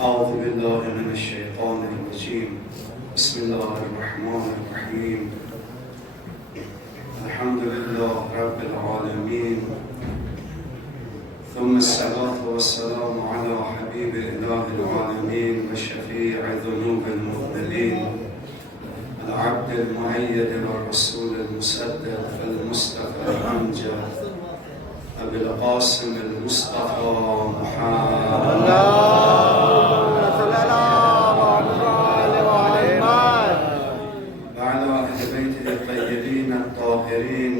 أعوذ بالله من الشيطان الرجيم. بسم الله الرحمن الرحيم. الحمد لله رب العالمين، ثم الصلاة والسلام على حبيب إله العالمين وشفيع ذنوب المذنبين، العبد المؤيد والرسول المسدد فالمصطفى الأمجد أبي القاسم المصطفى محمد وعلى أهل بيته الطيبين الطاهرين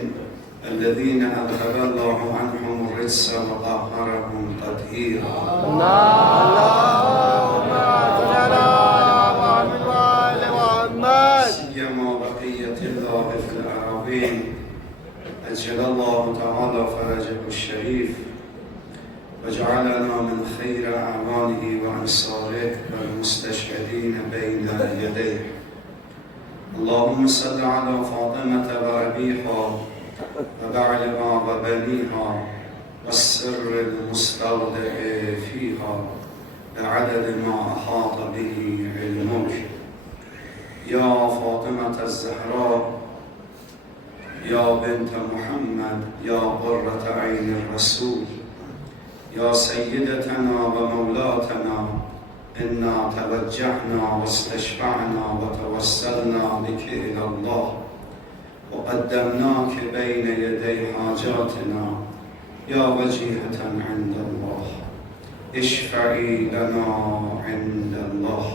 الذين أذهب الله عنهم الرجس وطهرهم تطهيرا. سيما بقية الله في الأراضين أجل الله تعالى فرجه الشريف وجعلنا من خير أعوانه وأنصاره والمستشهدين بين يديه. اللهم صل على فاطمة وأبيها وبعلها وبنيها والسر المستودع فيها بعدد ما أحاط به علمك. يا فاطمة الزهراء، يا بنت محمد، يا قرة عين الرسول، يا سيدتنا ومولاتنا، إنا توجهنا واستشفعنا وتوسلنا بك إلى الله وقدمناك بين يدي حاجاتنا يا وجيهة عند الله، اشفعي لنا عند الله.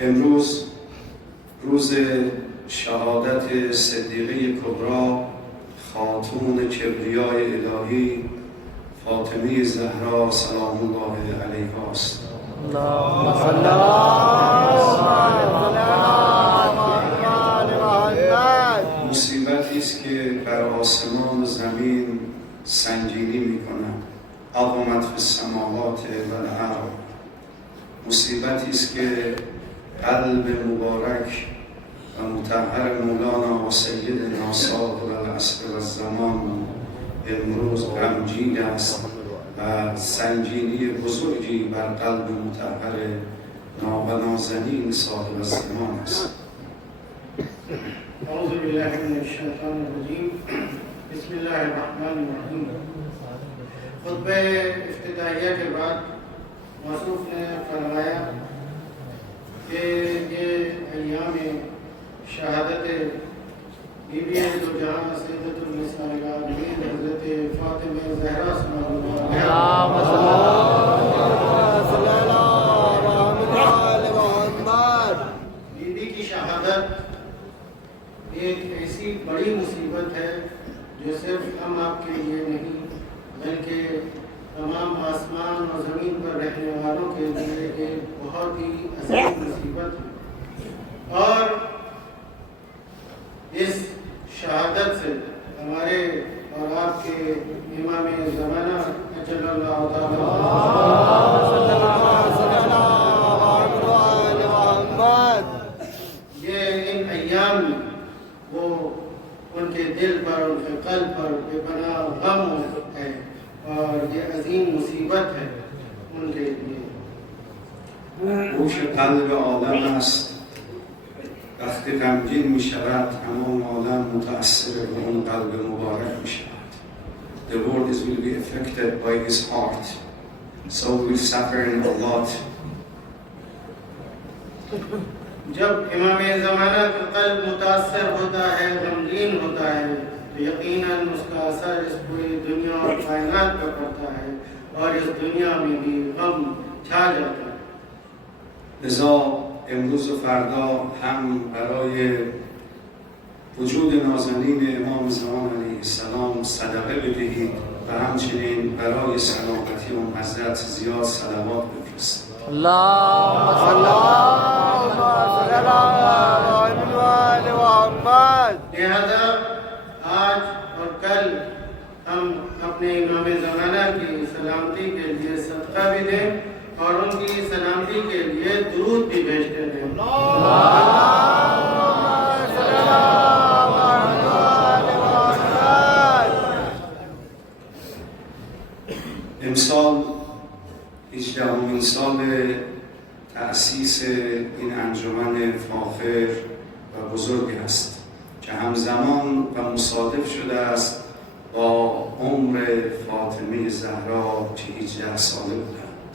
امروز روز شهادت صدیقه کبرا خاتون کبریای الهی فاطمه زهرا سلام الله علیها است. مصیبتی است که بر آسمان و زمین سنگینی می‌کند. عظمت فی السماوات و الارض. مصیبتی است که قلب مبارک و مطهر مولانا و سیدنا صاحب العصر و الزمان امروز غمگین است و سنگینی بزرگی بر قلب مطهر نازنین صاحب الزمان است. اعوذ بالله من الشیطان الرجیم. بسم الله الرحمن الرحیم. خطبه افتتاحیہ کے بعد موصوف نے فرمایا کہ یہ ایام شہادت بی بی دو جہاں سیدۃ النساء العالمین حضرت فاطمہ زہرا سلام اللہ بی بی کی شہادت ایک ایسی بڑی مصیبت ہے جو صرف ہم آپ کے لیے نہیں بلکہ تمام آسمان اور زمین پر رہنے والوں کے لیے ایک بہت ہی عظیم مصیبت ہے، اور اس شہادت سے ہمارے اور آپ کے امام زمانہ اجل اللہ تعالی یہ ان ایام میں وہ ان کے دل پر، ان کے قلب پر بے پناہ غم ہے، اور یہ عظیم مصیبت ہے ان کے لیے. گوش قلب عالم است. وقتی غمگین می شود تمام عالم متأثر به اون قلب مبارک می شود. The world will be affected by his heart, so we will suffer a lot. جب امام زمانہ کا قلب متاثر ہوتا ہے، غمگین ہوتا ہے، تو یقیناً اس کا اثر اس پوری دنیا اور کائنات پر پڑتا ہے، اور اس دنیا میں بھی غم چھا جاتا ہے. لذا امروز و فردا هم برای وجود نازنین امام زمان علیه السلام صدقه بدهید و همچنین برای سلامتی اون حضرت زیاد صلوات بفرستید. اللهم صل على محمد. لہذا آج اور کل ہم اپنے امام زمانہ کی سلامتی کے لیے صدقہ بھی دیں اور ان کی سلامتی کے لیے درود بھی بھیجتے رہیں. امسال 18مین سال تأسیس این انجمن فاخر و بزرگ است که همزمان و مصادف شده است با عمر فاطمه زهرا که 18 ساله بودند.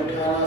18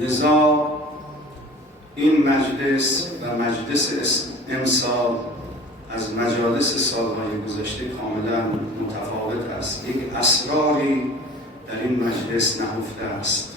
لذا این مجلس و مجلس امسال از مجالس سالهای گذشته کاملا متفاوت است. یک اسراری در این مجلس نهفته است.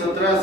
17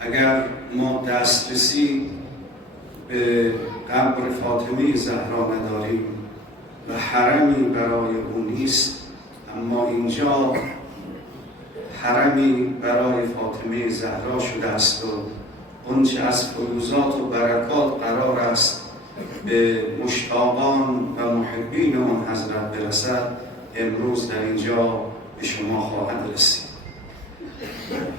اگر ما دسترسی به قبر فاطمه زهرا نداریم و حرمی برای او نیست، اما اینجا حرمی برای فاطمه زهرا شده است و اونچه از فیوضات و برکات قرار است به مشتاقان و محبین آن حضرت برسد، امروز در اینجا به شما خواهد رسید.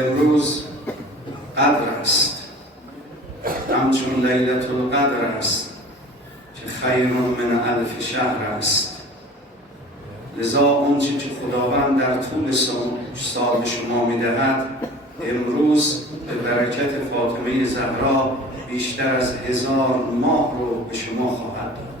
امروز قدر است، همچون لیلة القدر است که خیر من الف شهر است. لذا اونچه که خداوند در طول سال به شما میدهد، امروز به برکت فاطمه زهرا بیشتر از 1000 ماه رو به شما خواهد داد.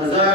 1000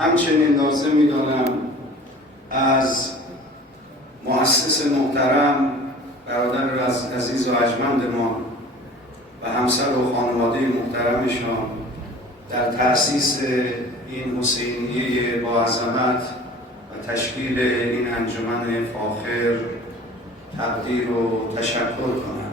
همچنین لازم می‌دانم از مؤسس محترم برادر عزیز و ارجمند ما و همسر و خانواده محترمشان در تأسیس این حسینیه با عظمت و تشکیل این انجمن فاخر تقدیر و تشکر کنم.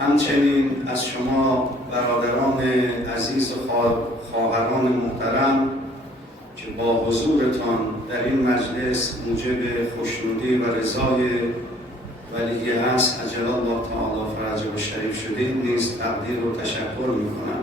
همچنین از شما برادران عزیز و خواهران محترم که با حضورتان در این مجلس موجب خوشنودی و رضای ولی عصر عجل الله تعالی فرجه و شریف شدید نیز تقدیر و تشکر میکنم.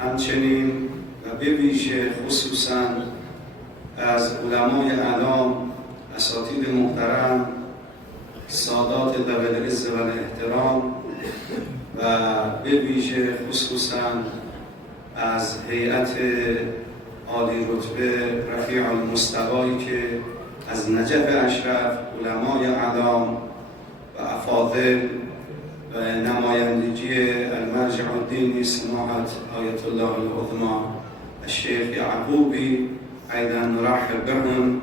همچنین و به ویژه خصوصاً از علمای اعلام، اساتید محترم، سادات ذوی العز و الاحترام و به ویژه خصوصاً از هیئت عالی رتبه رفیع المستوایی که از نجف اشرف، علمای اعلام و افاضل و نمایندگی المرجع الدینی سماحة آیت الله العظمى الشيخ يعقوبي أيضا نرحب بهم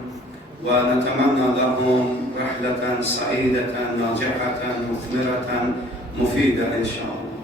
ونتمنى لهم رحلة سعيدة ناجحة مثمرة مفيدة إن شاء الله.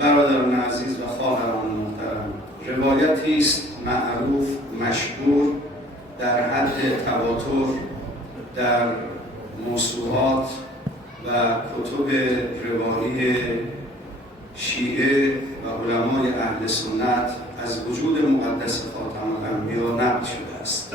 برادران عزیز و خواهران محترم، روایتی است معروف مشهور در حد تواتر در موسوعات و کتب روایی شیعه و علمای اهل سنت از وجود مقدس خاتم الانبیا نقل شده است.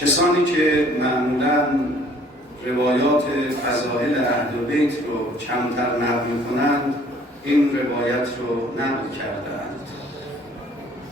کسانی که معمولاً روایات فضائل اهل بیت رو کمتر نقل می‌کنند این روایت رو نقل کردند.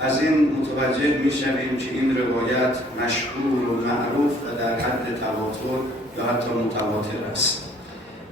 از این متوجه می‌شویم که این روایت مشهور و معروف و در حد تواتر یا حتی متواتر است.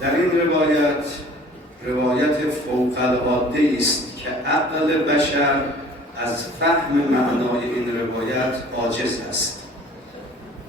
در این روایت فوق العاده است که عقل بشر از فهم معنای این روایت عاجز است.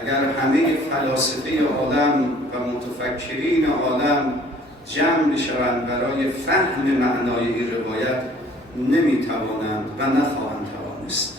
اگر همه فلاسفه عالم و متفکرین عالم جمع بشوند برای فهم معنای این روایت نمیتوانند و نخواهند توانست.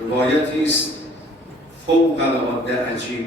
روایتی است فوق العاده عجیب.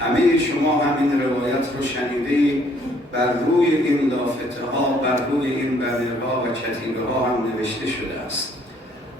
همه شما همین روایت رو شنیدید. بر روی این لافته ها، بر روی این بنرها و کتیبه ها هم نوشته شده است.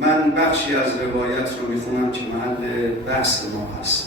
من بخشی از روایت رو میخونم که محل بحث ما هست.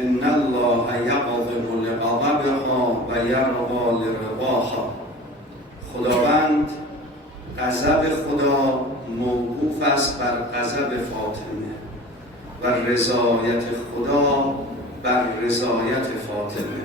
ان الله یغضب لغضبها و یرضی لرضاها. خداوند غضب خدا موقوف است بر غضب فاطمه و رضایت خدا بر رضایت فاطمه.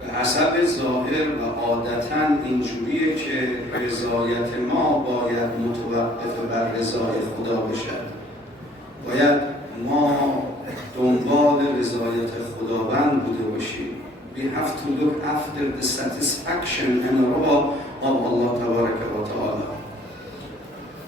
به حسب ظاهر و عادتاً اینجوریه که رضایت ما باید متوقف بر رضای خدا بشد. باید ما دنبال رضایت خداوند بوده باشیم. We have to look after the satisfaction and rida of Allah تبارک و تعالی.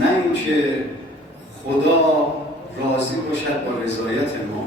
نه اینکه خدا راضی باشد با رضایت ما،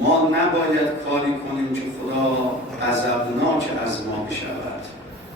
ما نباید کاری کنیم که خدا غضبناک از ما بشود.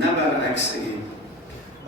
نه برعکس این.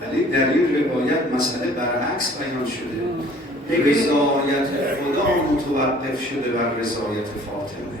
ولی در این روایت مسئله برعکس بیان شده. رضایت خدا متوقف شده بر رضایت فاطمه.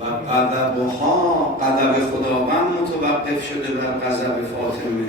و غضبها غضب خداوند متوقف شده بر غضب فاطمه.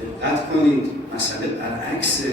دقت کنید مسئله برعکسه.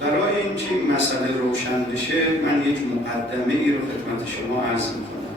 برای اینکه این مسئله روشن بشه من یک مقدمه ای رو خدمت شما عرض میکنم.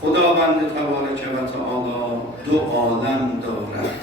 خداوند تبارک و تعالی دو عالم دارد.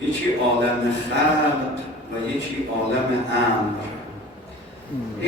یکی عالم خلق و یکی عالم امر.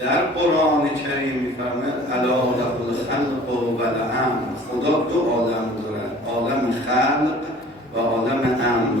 در قرآن کریم می‌فرماید الا له الخلق و الامر. خدا دو عالم دارد، عالم خلق و عالم امر.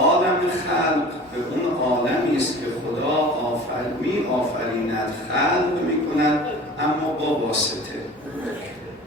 عالم خلق به اون عالمی است که خدا آفریند، خلق می‌کند اما با واسطه.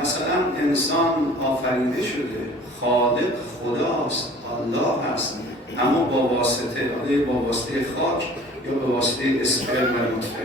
مثلا انسان آفریده شده، خالق خداست، الله هست، اما با واسطه، با واسطه خاک یا با واسطه اسپرم و نطفه.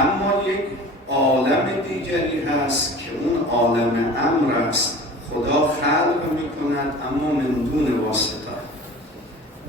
اما یک عالم دیگری هست که اون عالم امر است. خدا خلق میکند اما من دون واسطه.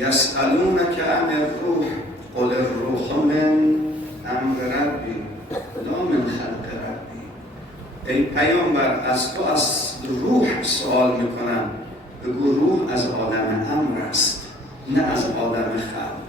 یسألونک عن الروح قل الروح من امر ربی لا من خلق ربی. ای پیامبر از تو از روح سوال میکنم، بگو روح از عالم امر است نه از عالم خلق.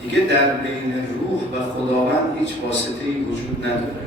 دیگه در بین روح و خداوند هیچ واسطه‌ای وجود نداره.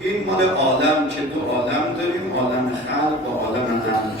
این مال عالم که دو عالم داریم، عالم خلق و عالم امر.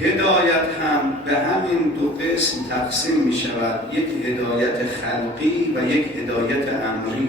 هدایت هم به همین دو قسم تقسیم می شود، یک هدایت خلقی و یک هدایت امری.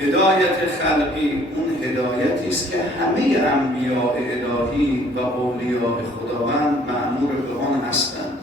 هدایت خلقی اون هدایتی است که همه انبیاء الهی و اولیاء خداوند مأمور به آن هستند.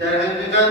در حقیقت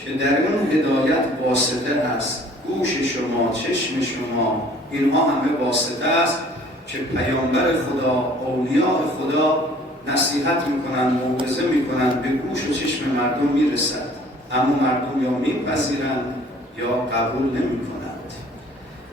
که در اون هدایت واسطه هست، گوش شما، چشم شما، اینها همه واسطه است که پیامبر خدا، اولیاء خدا نصیحت میکنن، موعظه میکنن، به گوش و چشم مردم میرسد، اما مردم یا میپذیرند یا قبول نمیکنند.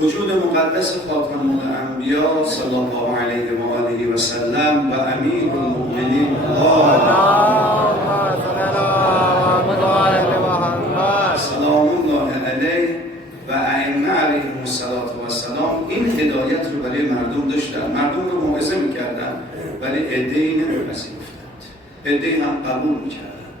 وجود مقدس خاتم الانبیا صلی الله علیه و آله و سلم و امیر المؤمنین سلام الله علیه و ائمه علیهم السلام این هدایت رو برای مردم داشتن، مردم رو موعظه میکردن، ولی عده‌ای نمیپذیرفتند، عده‌ای هم قبول میکردند.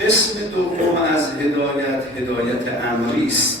قسم دوم از هدایت، هدایت امری است.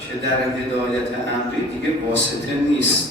که در هدایت امری دیگه واسطه نیست.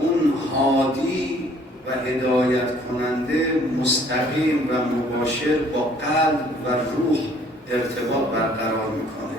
اون هادی و هدایت کننده مستقیم و مباشر با قلب و روح ارتباط برقرار میکنه.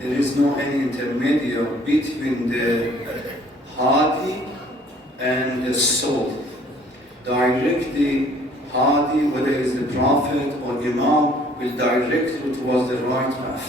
There is no any intermediate between the hadi and the soul. Directly, hadi, whether he is the prophet or imam, will direct you towards the right path.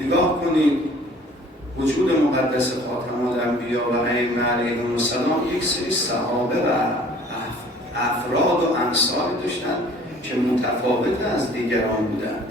نگاه کنید وجود مقدس خاتم الانبیا و ائمه علیهم السلام یک سری صحابه و افراد و انصاری داشتند که متفاوت از دیگران بودند.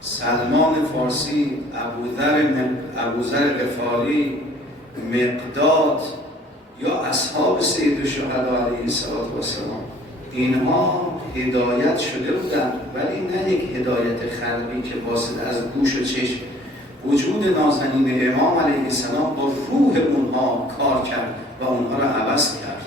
سلمان فارسی، ابوذر غفاری، مقداد یا اصحاب سید الشهدا علیه السلام، اینها هدایت شده بودند، ولی نه یک هدایت خلقی که واسطه از گوش و چشم. وجود نازنین امام علیه السلام با روح اونها کار کرد و اونها را عوض کرد.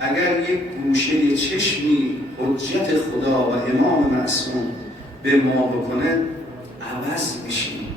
اگر یک گوشه چشمی حجت خدا و امام معصوم به ما بکنه عوض میشیم.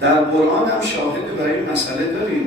در قرآن هم شاهد برای این مسئله داریم.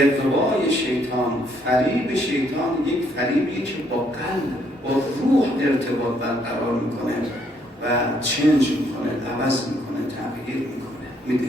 ارتباط شیطان، فریب شیطان یک فریبی که با قلب، با روح ارتباط برقرار میکنه و چنج میکنه، عوض میکنه، تغییر میکنه، میده.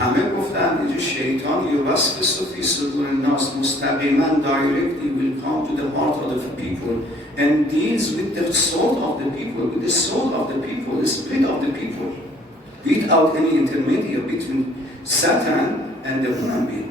همه گفتند اینجا شیطان یوسوس فی صدور الناس مستقیما directly will come to the heart of the people and deals with the soul of the people, with the soul of the people, the spirit of the people, without any intermediate between Satan and the human being.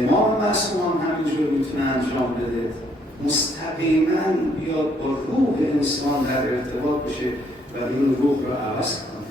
امام معصوم همینجور میتونه انجام بده، مستقیما بیاد با روح انسان در ارتباط بشه و N روح رو عوض کنه.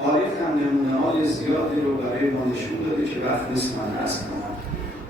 تاریخ هم نمونه‌های زیادی رو برای ما نشون داده که وقت نیست من عرض کنم.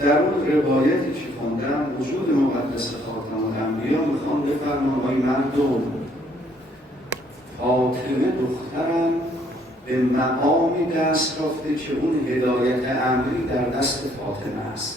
در اون روایتی که خوندم وجود مقدس خاتم الانبیا میخوام بفرمام ای مردم، فاطمه دخترم به مقامی دست یافته که اون هدایت امری در دست فاطمه است.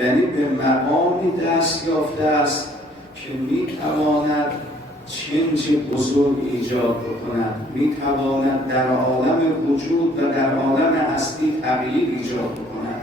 یعنی به مقامی دست یافته است که میتواند چنج بزرگ ایجاد بکند، میتواند در عالم وجود و در عالم هستی تغییر ایجاد بکند.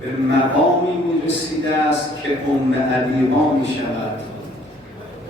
به مقامی میرسیده است که علیها میشود.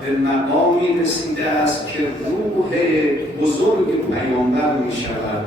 به مقامی رسیده است که روح بزرگ پیامبر میشود.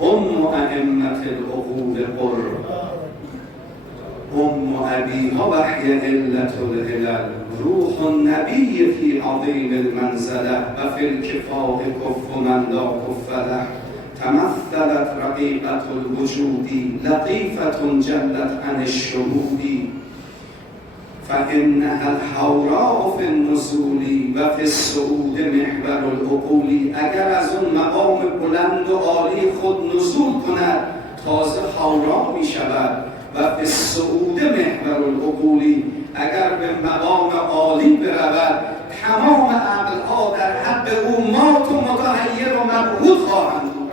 ائمة العقول قر أبيها وحي علة العلل روح النبي في عظيم المنزلة وفي الكفاء كف من لا كف له تمثلت رقيقة الوجود لطيفة جلت عن الشهود فإنها الحوراء في النزول وفي الصعود محور العقول. اگر از اون مقام بلند و عالی خود نزول کند تازه حورا می شود و فی الصعود محور العقول، اگر به مقام عالی برود تمام عقلها در حد او مات و متحیر و مبهوت خواهند بود.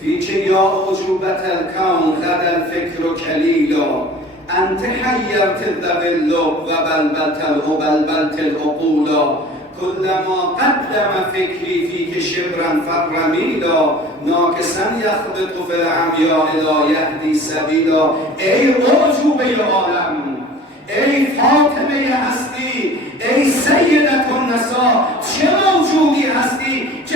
فيك يا أعجوبة الكون غدا الفكر كليلا أنت حيرت الذبل وبلبلت العقولا كلما قدم فكري فيك شبرا فرميلا ناكسا يخبط في العمياء لا يهدي سبيلا. ای أعجوبة العالم، ای فاطمه هستی، ای سیدة النساء، چه موجودی هستی که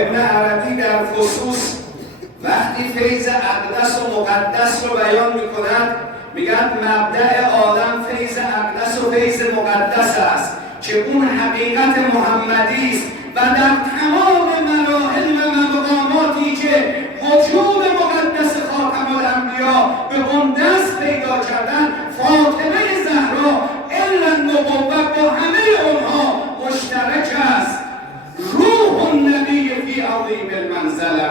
ابن عربی در خصوص وقتی فیض اقدس و مقدس رو بیان میکند میگن مبدأ عالم فیض اقدس و فیض مقدس است که اون حقیقت محمدی است و در تمام مراحل و مقاماتی که وجود مقدس خاتم الانبیا به اون دست پیدا کردن، فاطمه زهرا الا النبوت با همه اونها مشترک است. روح النبی فی عظیم المنزله.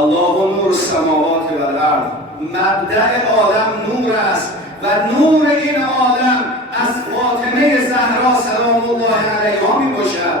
الله نور السماوات و الارض، مبدأ عالم نور است و نور این عالم از فاطمه زهرا سلام الله علیها می باشد.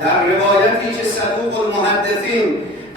در روایتی که صدوق المحدثین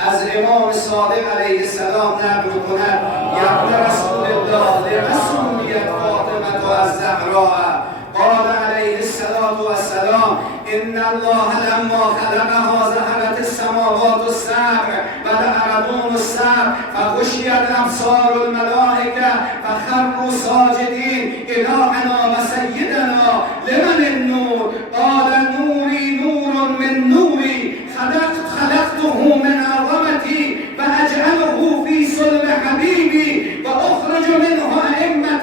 از امام صادق علیه السلام نقل کند، یقول رسول الله لمسمیت فاطمه الزهراء قال علیه السلام ان الله لما خلقها ظهرت السماوات السبع والارضون السبع فغشیت ابصار الملائکه فخروا ساجدین الهنا و سیدنا لمن النور قال نوری نور من نوری خلقته من عظمتی و اجعله فی صلب حبیبی و اخرج منه ائمة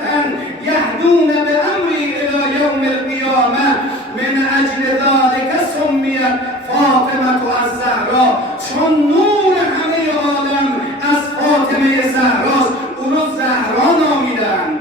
یهدون بامری الى یوم القیامه من اجل ذلك سمیت فاطمه الزهرا، چون نور همه عالم از فاطمه زهراست او را زهرا نامیدند.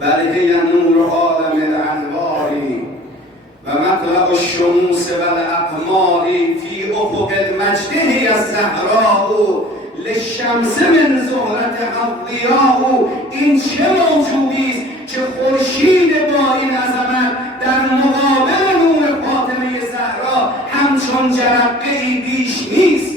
بل هي نور عالم الانوار و مطلع الشموس و الاقمار فی افق المجد هی الزهراء للشمس من زهرة الضیاء. این چه موجودی است که خورشید با این عظمت در مقابل نور فاطمه زهرا همچون جرقه‌ای بیش نیست.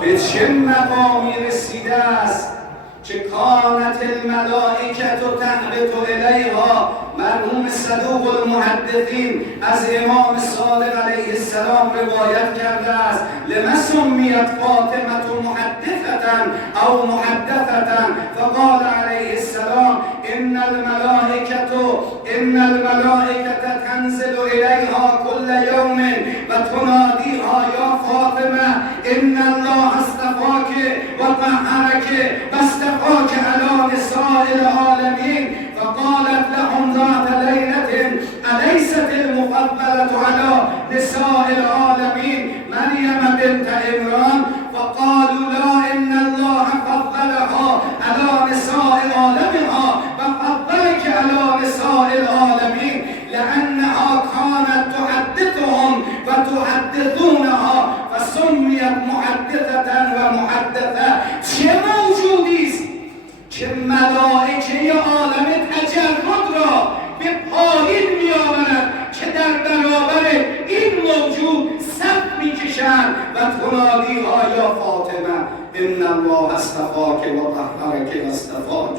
به چه مقامی رسیده است که کانت الملائکه تهبط الیها. مرحوم صدوق المحدثین از امام صادق علیه السلام روایت کرده است لما سمیت فاطمه محدثه او محدثه فقال علیه السلام ان الملائکه تنزل الیها كل یوم و تنادیها یا فاطمه ان الله اصطفاک و طهرک و اصطفاک علی نساء العالمین. فقالت لهم ذات ليلة أليست المفضلة على نساء العالمين مريم بنت عمران؟ فقالوا لا إن الله فضلها على نساء عالمها وفضلك على نساء العالمين لأنها كانت تحدثهم وتحدثونها فسميت محدثة ومحدثة. چه موجودی است که ملائکه عالم تجرد را به پایین می‌آورد که در برابر این موجود صف می‌کشند و تنادی‌ها یا فاطمه ان الله اصطفاک و طهرک و اصطفاک.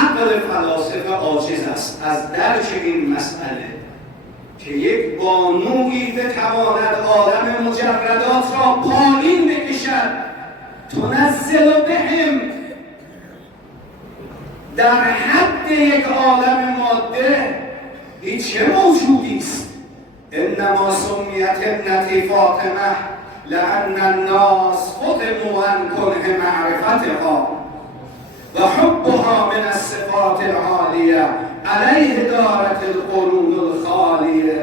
عقل فلاسفه عاجز است از درک این مسئله که یک بانویی بتواند عالم مجردات را پایین بکشد. تنزل بهم در حد یک عالم ماده این چه موجودی است؟ انما سمیت ابنتی فاطمه لأن الناس فطموا عن کنه معرفتها و حبها من الصفات العالیه علیه دارت القرون الخالیه.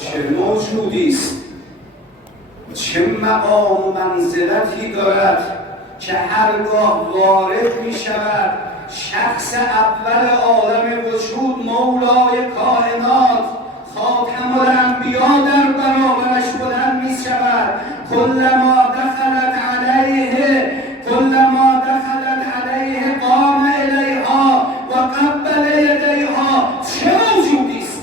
چه موجودی است، چه مقام و منزلتی دارد که هرگاه وارد می شود شخص اول عالم وجود مولای کائنات خاتم الانبیا در برابرش بلند می شود. کلما دخلت علیه قام الیها و قبل یدیها. چه موجودی است؟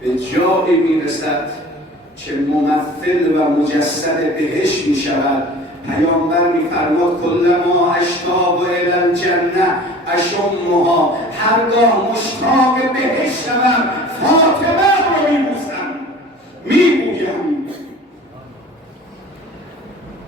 به جایی میرسد که ممثل و مجسد بهشت می شود. پیامبر میفرماد کلما اشتاق الی الجنه اشمها، هرگاه مشتاق بهشت شدم فاطمه رو میبوسم، میبویم.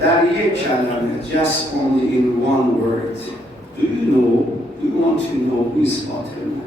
در یک کلمه، just only in one word, do you want to know who is Fatima?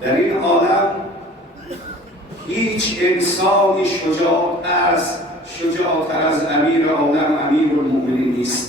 در این عالم هیچ انسانی شجاعتر از امیر عالم امیرالمؤمنین نیست.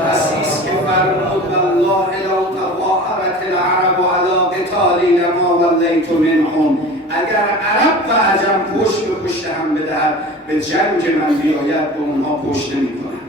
کسی است که فرمود والله لو تظاهرت العرب علی قتالی لما ولیت منهم. اگر عرب و عجم پشت به پشت هم بدهد به جنگ من بیاید به اونها پشت نمی‌کنم.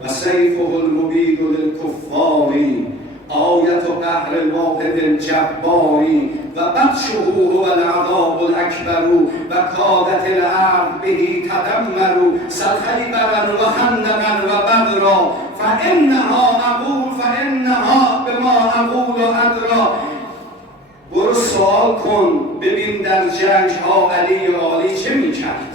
و سیفه المبید للکفار آیت قهر القهر الواحد الجبار و بطشه هو العذاب الاکبر و کادت الارض به تدمر سخیبرا و خندقا و بدرا فانها بما اقول ادرا. برو سوال کن ببین در جنگ ها علی عالی چه میکرد.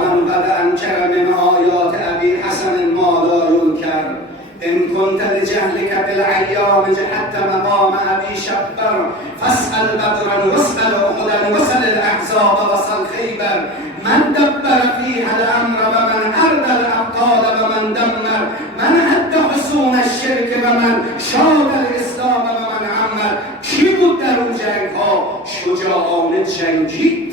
من قد انکر من آیات ابی حسن ما لا ينکر ان كنت لجهلك بالعیام جحدت مقام ابی شبر فاسأل بدرا واسأل احدا واسأل الاحزاب واسأل خیبر من دبر فيها الامر ومن ارد الابطال ومن دمر من هد حصون الشرك ومن شاد الاسلام ومن عمر. کی بود در اون جنگ ها شجاعانه جنگید؟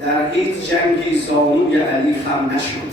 در هیچ جنگی زانوی علی خم نشد.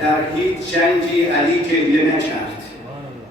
در هیچ جنگی علی گریه نکرد.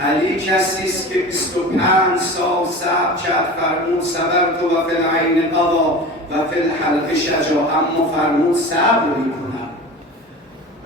علی کسی است که 25 سال صبر کرد، فرمود صبرت و فی العین قضا و فی الحلق شجا، اما فرمود صبر میکنم.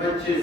25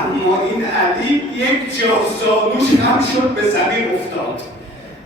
اما این علی یک جا زانوش خم شد به زمین افتاد.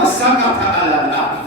فسقط علی الارض.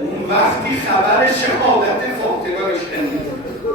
اون وقتی خبر شهادت فاطمه رو شنید،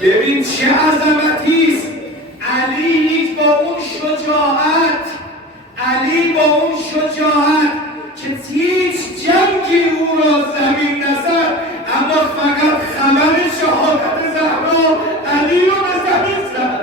ببین چه عظمتی است. علی نیز با اون شجاعت، که هیچ جنگی او را زمین نزد، اما فقط خبر شهادت زهرا علی رو به زمین زد.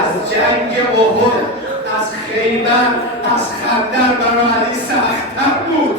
از جنگ احد، از خیبر، از خندق برای علی سخت‌تر بود.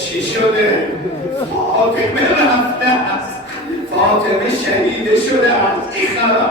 چی شده؟ فاطمه رفته است. فاطمه شهید شده است. این خبر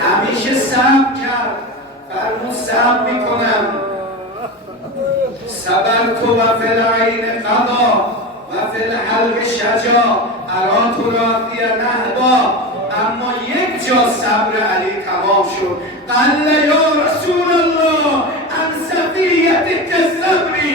همیشه صبر کرد. فرمود صبر میکنم. صبرت و فی العین قضا و فی الحلق شجا ارات راضی نهبا. اما یک جا صبر علی تمام شد. قال یا رسول الله عن صفیتک صبری.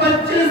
25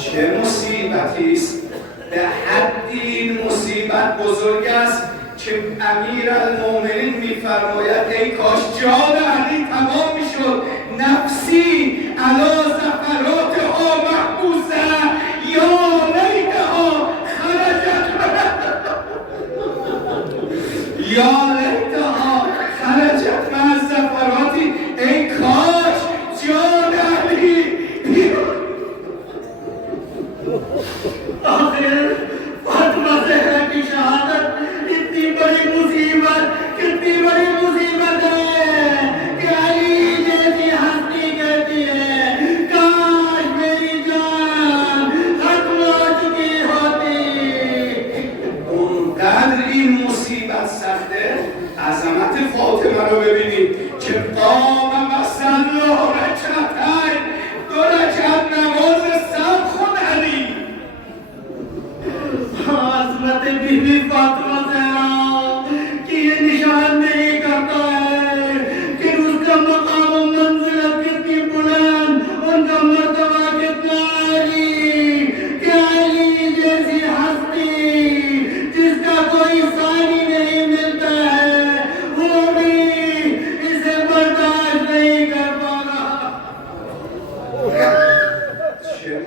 چه مصیبتی است. به حدی این مصیبت بزرگ است که امیرالمومنین می‌فرماید ای کاش جان علی تمام می‌شد. نفسی علی زفراتها محبوسه یا لیتها خرجت یا لیتها خرجت مع زفراتی. ای کاش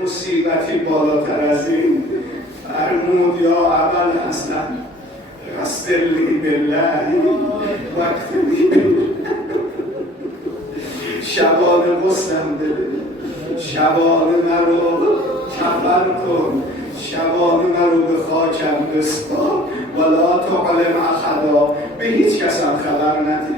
مصیبتی بالاتر از این فرمود یا اول حسن قصد لی بالله وقت شبان مسلم بده، شبان مرو کفر کن، شبان مرو به خاکم بسپار ولا تعلم احدا، به هیچ کس هم خبر نده.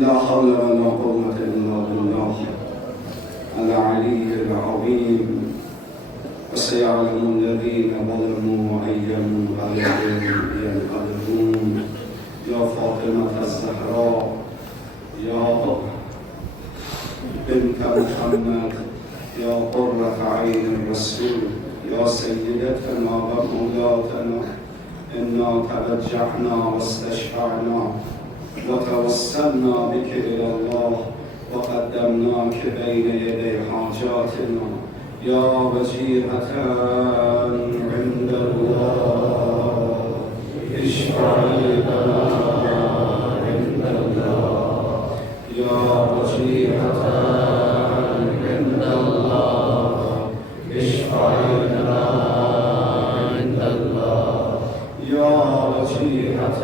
لا حول ولا قوة إلا بالله العلي العظيم. وسيعلم الذين ظلموا أي منقلب ينقلبون. يا فاطمة الزهراء، يا بنت محمد، يا قرة عين الرسول، يا سيدتنا ومولاتنا، إنا توجهنا واستشفعنا وتوسلنا بك إلى الله وقدمناك بين يدي حاجاتنا يا وجيهة عند الله، اشفعي لنا عند الله يا وجيهة عند الله، اشفعي لنا عند الله يا وجيهة